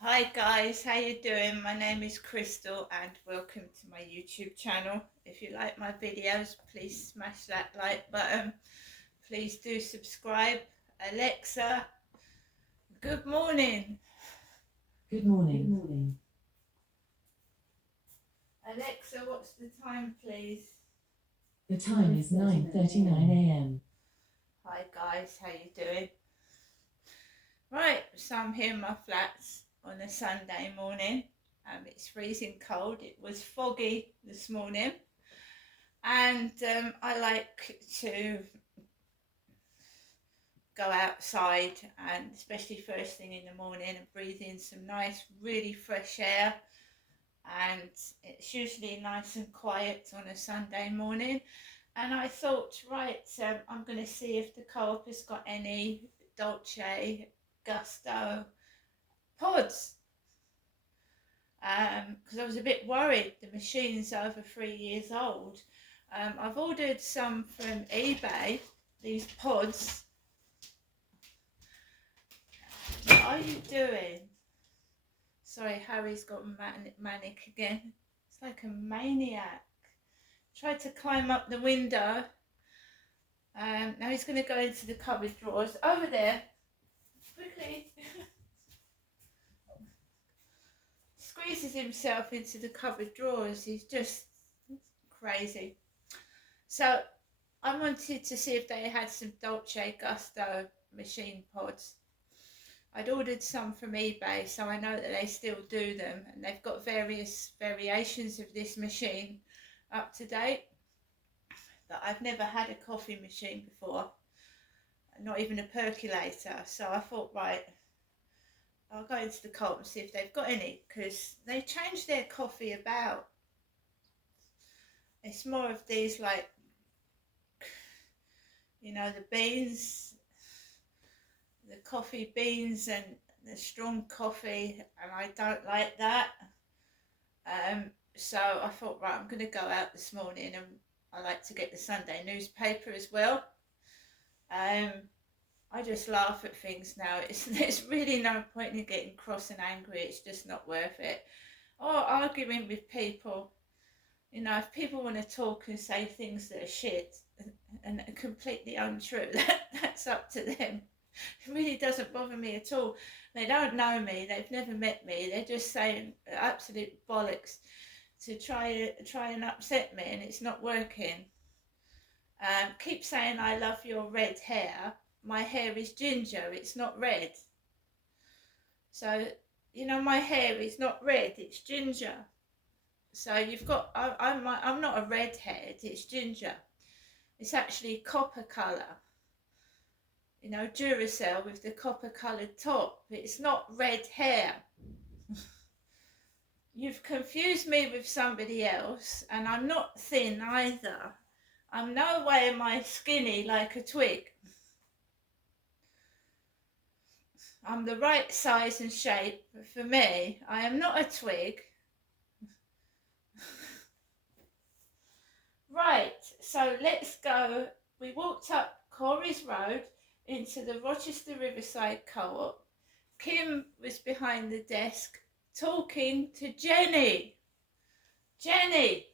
Hi guys, how you doing? My name is Crystal and welcome to my YouTube channel. If you like my videos, please smash that like button. Please do subscribe. Alexa, good morning. Good morning. Alexa, what's the time please? The time is 9:39 a.m. Hi guys, how you doing? Right, so I'm here in my flats on a Sunday morning. It's freezing cold. It was foggy this morning. And I like to go outside, and especially first thing in the morning, and breathe in some nice really fresh air. And it's usually nice and quiet on a Sunday morning, and I thought, right, I'm going to see if the co-op has got any Dolce Gusto pods, because I was a bit worried. The machine's over 3 years old. I've ordered some from eBay, these pods. What are you doing? Sorry, Harry's got manic again. It's like a maniac. Tried to climb up the window. Now he's going to go into the cupboard drawers. Over there. Quickly. Squeezes himself into the cupboard drawers. He's just crazy. So I wanted to see if they had some Dolce Gusto machine pods. I'd ordered some from eBay, so I know that they still do them, and they've got various variations of this machine up to date. But I've never had a coffee machine before, not even a percolator. So I thought, right, I'll go into the co-op and see if they've got any, because they changed their coffee about. It's more of these, like, the beans, the coffee beans and the strong coffee, and I don't like that. So I thought, right, I'm going to go out this morning, and I like to get the Sunday newspaper as well. I just laugh at things now. There's really no point in getting cross and angry. It's just not worth it. Or arguing with people. If people want to talk and say things that are shit and are completely untrue, that's up to them. It really doesn't bother me at all. They don't know me. They've never met me. They're just saying absolute bollocks to try and upset me, and it's not working. Keep saying I love your red hair. My hair is ginger. It's not red. So my hair is not red. It's ginger. So you've got. I'm not a redhead. It's ginger. It's actually copper colour. Duracell with the copper coloured top. It's not red hair. You've confused me with somebody else, and I'm not thin either. I'm no way am I skinny like a twig. I'm the right size and shape for me. I am not a twig. Right, so let's go. We walked up Corey's Road into the Rochester Riverside Co-op. Kim was behind the desk talking to Jenny. Jenny!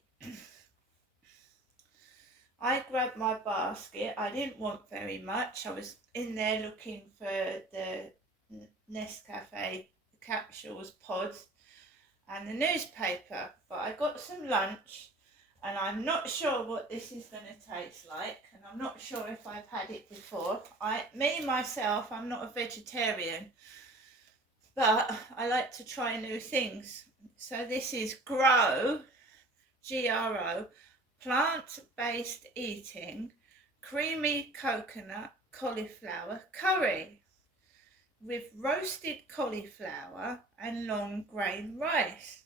I grabbed my basket. I didn't want very much. I was in there looking for the Nescafe capsules, pods, and the newspaper. But I got some lunch, and I'm not sure what this is going to taste like, and I'm not sure if I've had it before. Myself, I'm not a vegetarian, but I like to try new things. So this is Grow, GRO, plant-based eating, creamy coconut cauliflower curry with roasted cauliflower and long grain rice.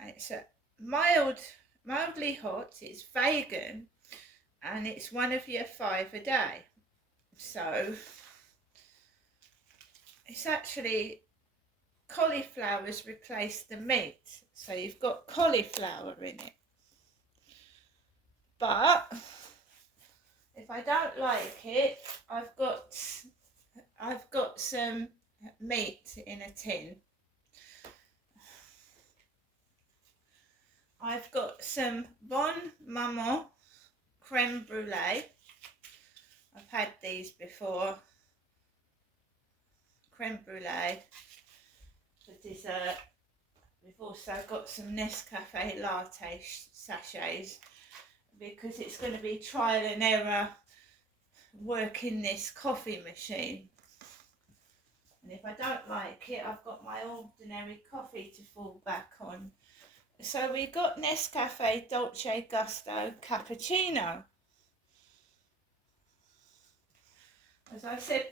And it's a mildly hot, it's vegan, and it's one of your 5 a day. So it's actually cauliflower's replaced the meat. So you've got cauliflower in it. But if I don't like it, I've got some meat in a tin. I've got some Bon Maman creme brulee. I've had these before. Creme brulee for dessert. We've also got some Nescafe latte sachets because it's going to be trial and error working this coffee machine. And if I don't like it, I've got my ordinary coffee to fall back on. So we got Nescafe Dolce Gusto Cappuccino. As I said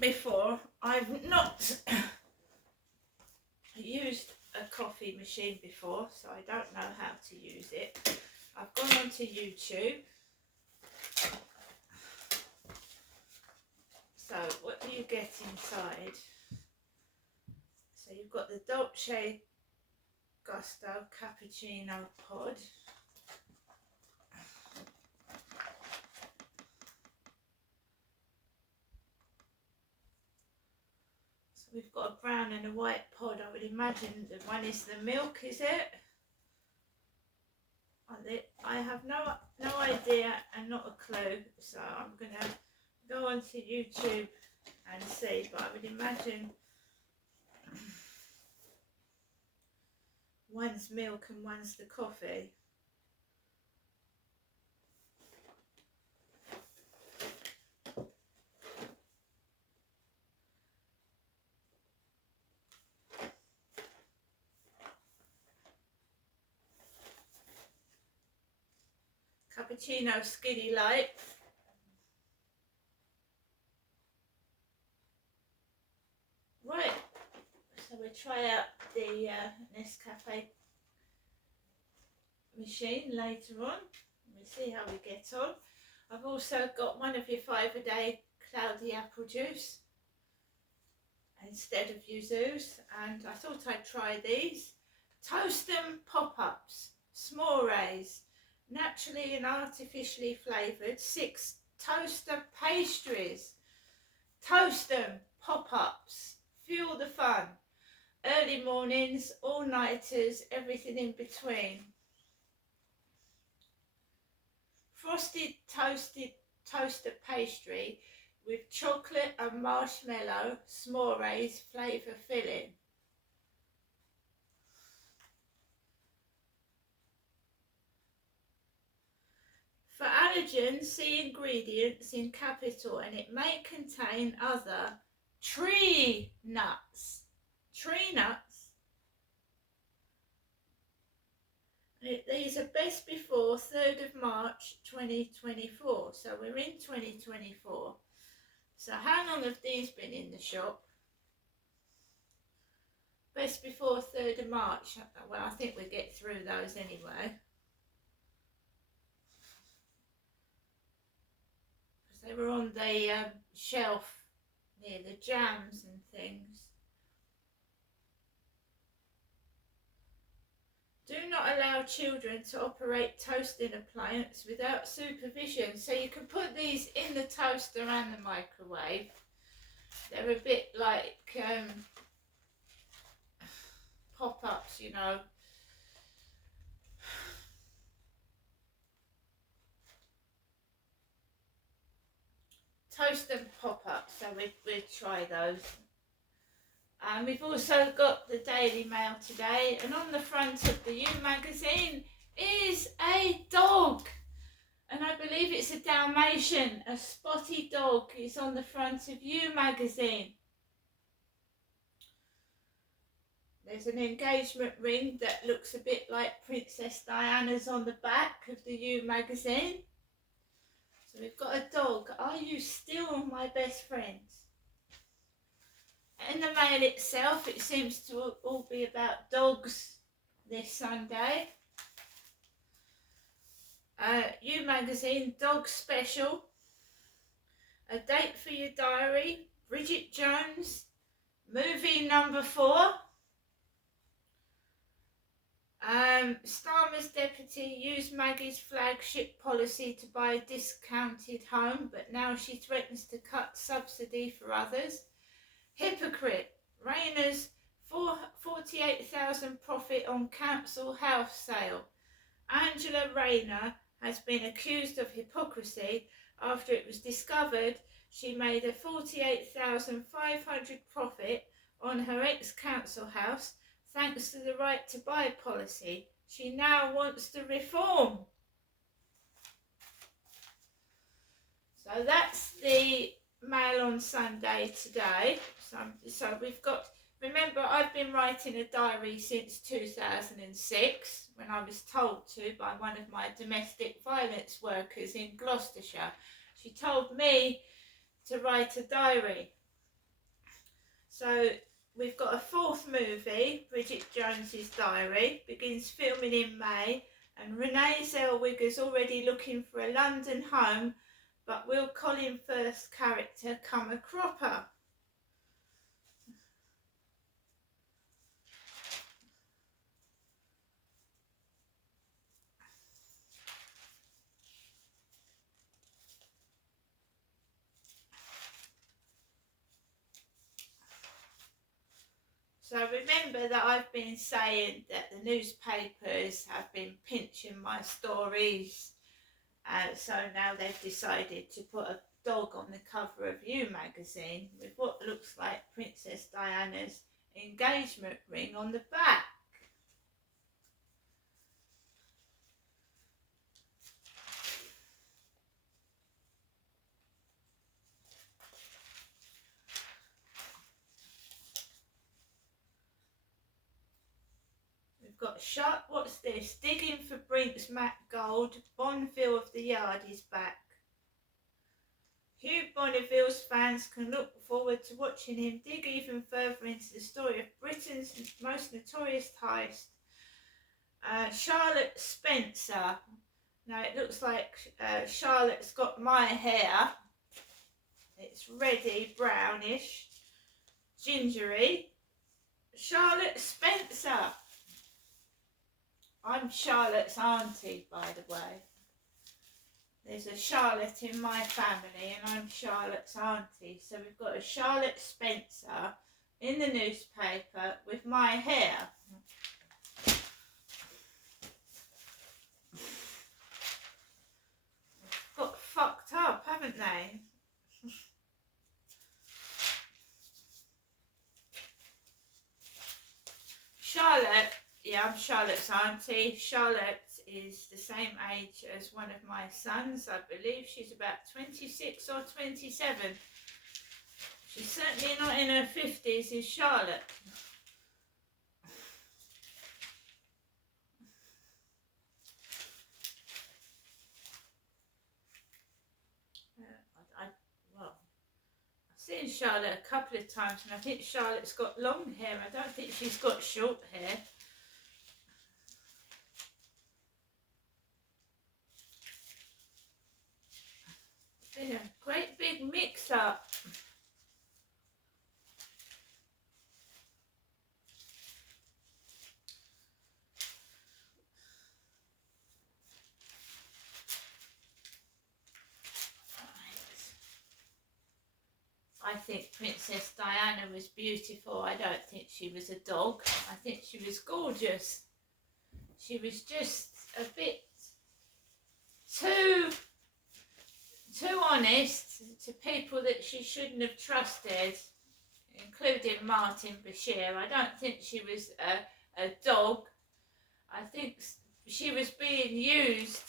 before, I've not used a coffee machine before, so I don't know how to use it. I've gone onto YouTube. So what do you get inside? So you've got the Dolce Gusto Cappuccino pod. So we've got a brown and a white pod. I would imagine the one is the milk, is it? I have no idea and not a clue, so I'm going to go onto YouTube and see, but I would imagine one's milk and one's the coffee. Cappuccino Skinny Light. Right, so we'll try out the Nescafe machine later on. We'll see how we get on. I've also got one of your 5-a-day cloudy apple juice instead of Yuzu's, and I thought I'd try these. Toast them pop-ups, s'mores, naturally and artificially flavoured 6 toaster pastries. Toast them pop-ups, fuel the fun, early mornings, all-nighters, everything in between. Frosted toasted toaster pastry with chocolate and marshmallow s'mores flavour filling. For allergens, see ingredients in capital, and it may contain other tree nuts. Tree nuts. These are best before 3rd of March 2024. So we're in 2024. So how long have these been in the shop? Best before 3rd of March. Well, I think we'll get through those anyway. They were on the shelf near the jams and things. Do not allow children to operate toasting appliance without supervision. So you can put these in the toaster and the microwave. They're a bit like pop-ups, you know. Toast and pop-ups, so we'll try those. And we've also got the Daily Mail today, and on the front of the You magazine is a dog, and I believe it's a Dalmatian, a spotty dog is on the front of You magazine. There's an engagement ring that looks a bit like Princess Diana's on the back of the You magazine. So we've got a dog. Are you still my best friends? In the Mail itself, it seems to all be about dogs this Sunday. You magazine, dog special. A date for your diary. Bridget Jones, movie number 4. Starmer's deputy used Maggie's flagship policy to buy a discounted home, but now she threatens to cut subsidy for others. Hypocrite. Rayner's 48,000 profit on council house sale. Angela Rayner has been accused of hypocrisy after it was discovered she made a 48,500 profit on her ex-council house thanks to the right to buy policy. She now wants to reform. So that's the Mail on Sunday today. So we've got, remember, I've been writing a diary since 2006 when I was told to by one of my domestic violence workers in Gloucestershire. She told me to write a diary. So we've got a fourth movie, Bridget Jones's Diary, begins filming in May, and Renee Zellweger's already looking for a London home, but will Colin Firth's character come a cropper? So remember that I've been saying that the newspapers have been pinching my stories, so now they've decided to put a dog on the cover of You magazine with what looks like Princess Diana's engagement ring on the back. Got shot. What's this? Digging for Brink's Matt Gold. Bonneville of the Yard is back. Hugh Bonneville's fans can look forward to watching him dig even further into the story of Britain's most notorious heist. Charlotte Spencer. Now it looks like Charlotte's got my hair. It's reddy, brownish, gingery. Charlotte Spencer. I'm Charlotte's auntie, by the way. There's a Charlotte in my family and I'm Charlotte's auntie. So we've got a Charlotte Spencer in the newspaper with my hair. Got fucked up, haven't they? Charlotte. Yeah, I'm Charlotte's auntie. Charlotte is the same age as one of my sons. I believe she's about 26 or 27. She's certainly not in her 50s, is Charlotte. I've seen Charlotte a couple of times and I think Charlotte's got long hair. I don't think she's got short hair. Yeah, great big mix-up. I think Princess Diana was beautiful. I don't think she was a dog. I think she was gorgeous. She was just a bit too honest to people that she shouldn't have trusted, including Martin Bashir. I don't think she was a dog. I think she was being used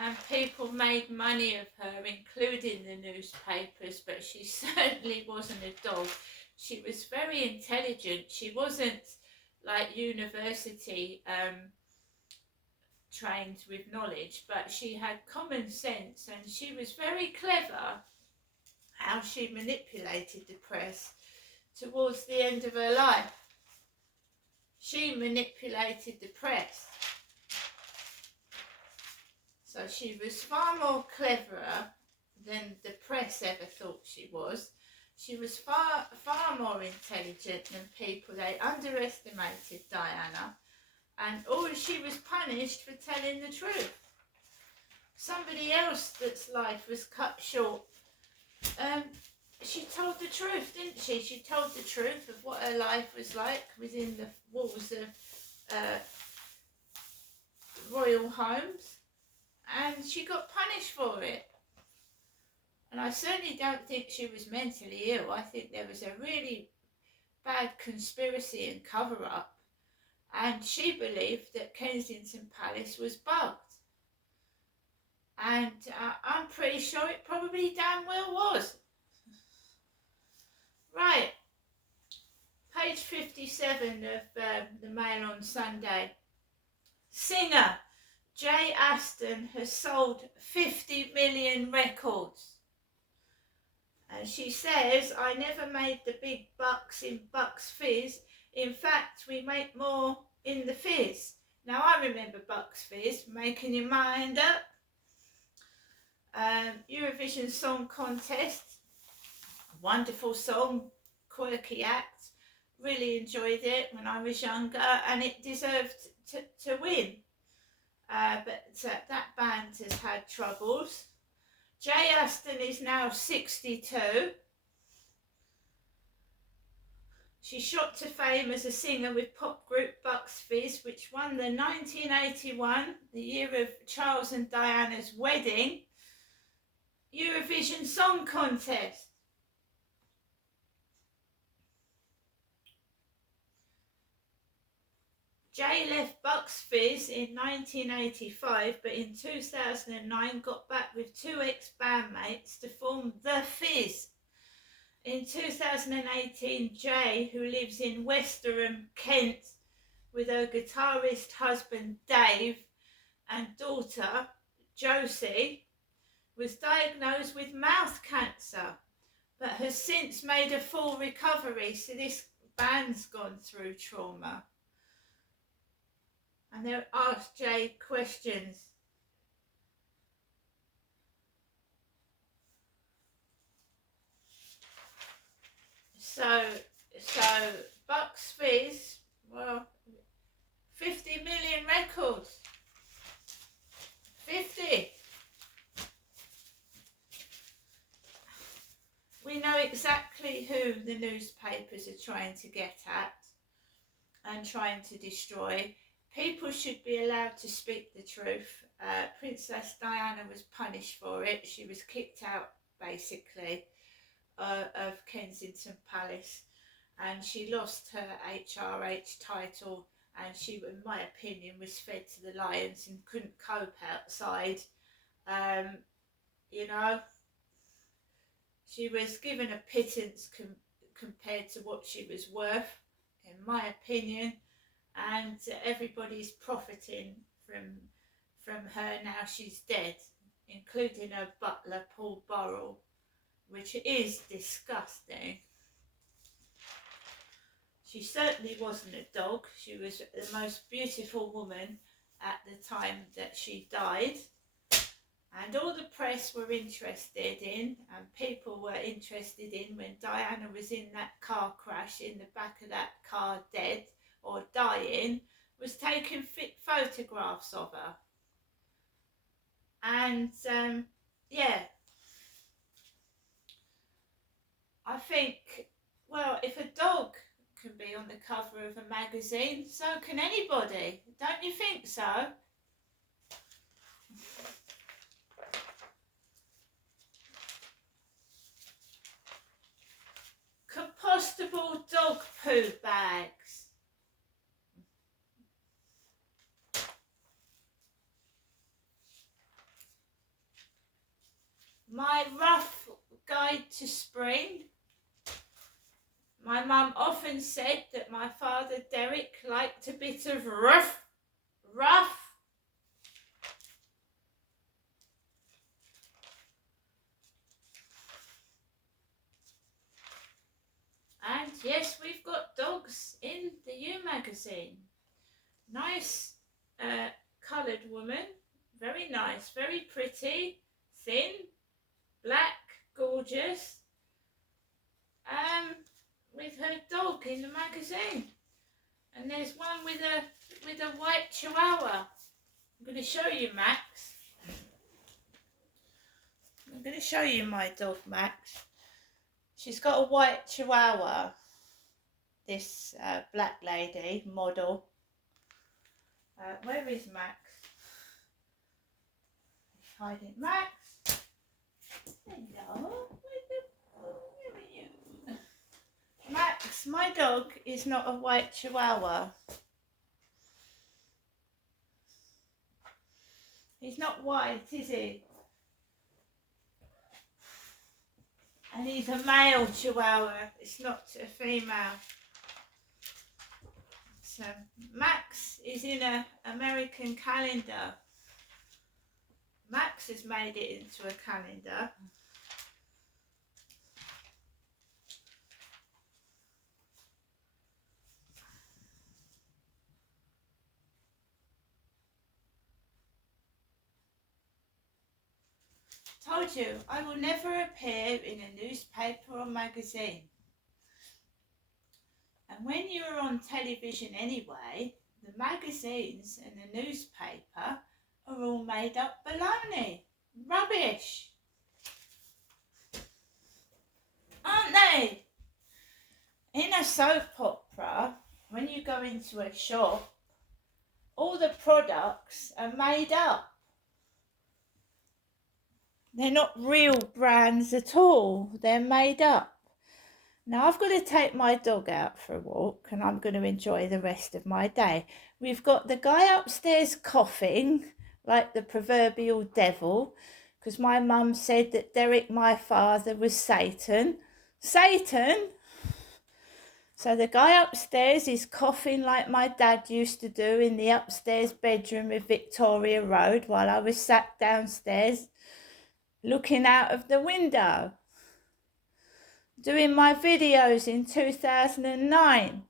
and people made money of her, including the newspapers, but she certainly wasn't a dog. She was very intelligent. She wasn't like university trained with knowledge, but she had common sense and she was very clever how she manipulated the press towards the end of her life. She manipulated the press. So she was far more cleverer than the press ever thought she was. She was far more intelligent than people. They underestimated Diana. And she was punished for telling the truth. Somebody else that's life was cut short, she told the truth, didn't she? She told the truth of what her life was like within the walls of royal homes, and she got punished for it. And I certainly don't think she was mentally ill. I think there was a really bad conspiracy and cover-up, and she believed that Kensington Palace was bugged. And I'm pretty sure it probably damn well was. Right, page 57 of the Mail on Sunday. Singer Jay Aston has sold 50 million records. And she says, I never made the big bucks in Bucks Fizz. In fact, we make more in the Fizz. Now, I remember Bucks Fizz, Making Your Mind Up. Eurovision Song Contest. Wonderful song, quirky act. Really enjoyed it when I was younger, and it deserved to win. But that band has had troubles. Jay Aston is now 62. She shot to fame as a singer with pop group Bucks Fizz, which won the 1981, the year of Charles and Diana's wedding, Eurovision Song Contest. Jay left Bucks Fizz in 1985, but in 2009 got back with two ex-bandmates to form The Fizz. In 2018, Jay, who lives in Westerham, Kent, with her guitarist husband Dave and daughter Josie, was diagnosed with mouth cancer, but has since made a full recovery, so this band's gone through trauma. And they'll ask Jay questions. So Bucks Fizz, well, 50 million records. 50. We know exactly who the newspapers are trying to get at and trying to destroy. People should be allowed to speak the truth. Princess Diana was punished for it. She was kicked out, basically, of Kensington Palace, and she lost her HRH title, and she, in my opinion, was fed to the lions and couldn't cope outside. You know, she was given a pittance compared to what she was worth, in my opinion. And everybody's profiting from her now she's dead, including her butler Paul Burrell, which is disgusting. She certainly wasn't a dog. She was the most beautiful woman at the time that she died, and all the press were interested in, and people were interested in, when Diana was in that car crash, in the back of that car dead or dying, was taking photographs of her. And yeah, I think, well, if a dog can be on the cover of a magazine, so can anybody. Don't you think so? Compostable dog poo bags. My rough guide to spring. My mum often said that my father Derek liked a bit of rough. And yes, we've got dogs in the You magazine. Nice coloured woman, very nice, very pretty, thin, black, gorgeous, with her dog in the magazine. And there's one with a white chihuahua. I'm going to show you Max. I'm going to show you my dog Max. She's got a white chihuahua, this black lady model. Where is Max? He's hiding. Max! Hello? Where are you? Max, my dog is not a white chihuahua. He's not white, is he? And he's a male chihuahua. It's not a female. So Max is in an American calendar. Max has made it into a calendar. Told you, I will never appear in a newspaper or magazine. And when you're on television anyway, the magazines and the newspaper are all made up baloney. Rubbish. Aren't they? In a soap opera, when you go into a shop, all the products are made up. They're not real brands at all. They're made up. Now I've got to take my dog out for a walk and I'm going to enjoy the rest of my day. We've got the guy upstairs coughing like the proverbial devil because my mum said that Derek, my father, was Satan. Satan? So the guy upstairs is coughing like my dad used to do in the upstairs bedroom of Victoria Road while I was sat downstairs looking out of the window, doing my videos in 2009.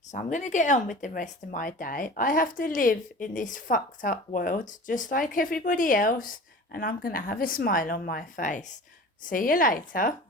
So I'm going to get on with the rest of my day. I have to live in this fucked up world just like everybody else, and I'm going to have a smile on my face. See you later.